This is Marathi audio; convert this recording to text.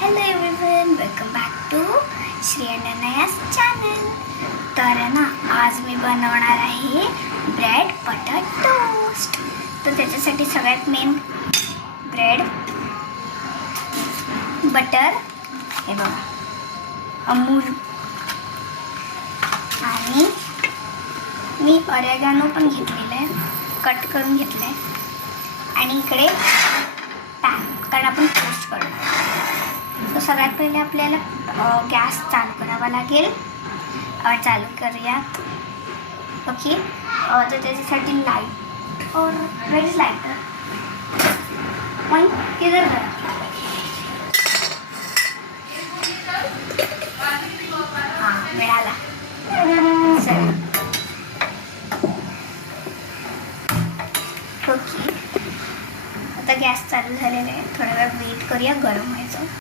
Hello everyone, welcome back to Shri and Anayas channel. तर ना आज मी बनवणार आहे ब्रेड बटर टोस्ट. तर त्याच्यासाठी सगळ्यात मेन ब्रेड, बटर, हे बघा अमूल, आणि मी ऑरेगानो पण घेतलेलं आहे, कट करून घेतलं आहे. आणि इकडे पॅन, कारण आपण टोस्ट करणार. तर सगळ्यात पहिले आपल्याला गॅस चालू करावा लागेल. चालू करूयात. ओके. तर त्याच्यासाठी लाईट और वेर इज लाइटर पण किधर गया. हां, मिळाला. चल. ओके, आता गॅस चालू झालेला आहे. थोडा वेळ वेट करूया गरम व्हायचं.